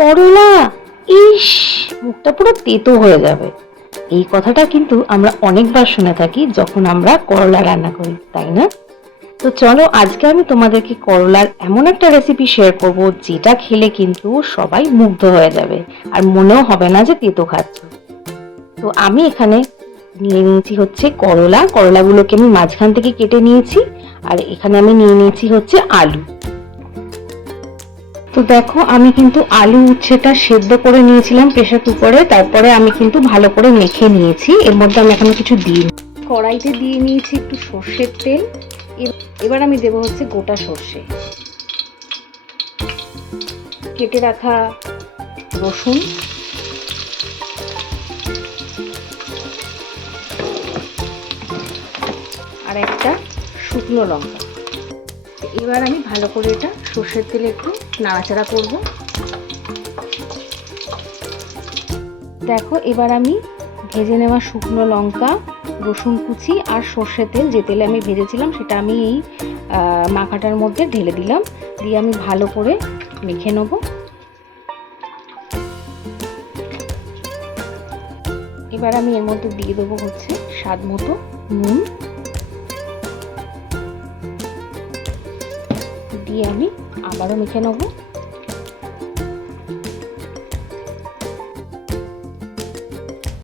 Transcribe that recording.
করলা, ইস, মুখটা পুরো তেতো হয়ে যাবে। এই কথাটা কিন্তু আমরা অনেকবার শুনে থাকি যখন আমরা করলা রান্না করি, তাই না? তো চলো আজকে আমি তোমাদেরকে করলার এমন একটা রেসিপি শেয়ার করব যেটা খেলে কিন্তু সবাই মুগ্ধ হয়ে যাবে আর মনেও হবে না যে তেতো খাচ্ছ। তো আমি এখানে নিয়ে নিয়েছি হচ্ছে করলাগুলোকে আমি মাঝখান থেকে কেটে নিয়েছি। আর এখানে আমি নিয়ে নিয়েছি হচ্ছে আলু। তো দেখো আমি কিন্তু আলু উচ্ছেটা সেদ্ধ করে নিয়েছিলাম প্রেসার কুকারে, তারপরে আমি কিন্তু ভালো করে মেখে নিয়েছি। এর মধ্যে আমি এখনো কিছু দিই, কড়াইতে দিয়ে নিয়েছি একটু সর্ষের তেল। এবার আমি দেবো হচ্ছে গোটা সর্ষে, কেটে রাখা রসুন, আর একটা শুকনো লঙ্কা। এবার আমি ভালো করে এটা সর্ষের তেলে একটু নাড়াচাড়া করব। দেখো এবার আমি ভেজে নেওয়া শুকনো লঙ্কা, রসুন কুচি আর সর্ষের তেল, যে তেলে আমি ভেজেছিলাম সেটা আমি এই মাখাটার মধ্যে ঢেলে দিলাম। দিয়ে আমি ভালো করে মেখে নেব। এবার আমি এর মধ্যে দিয়ে দেবো হচ্ছে স্বাদ মতো নুন, দিয়ে আমি আবারও মেখে নেব।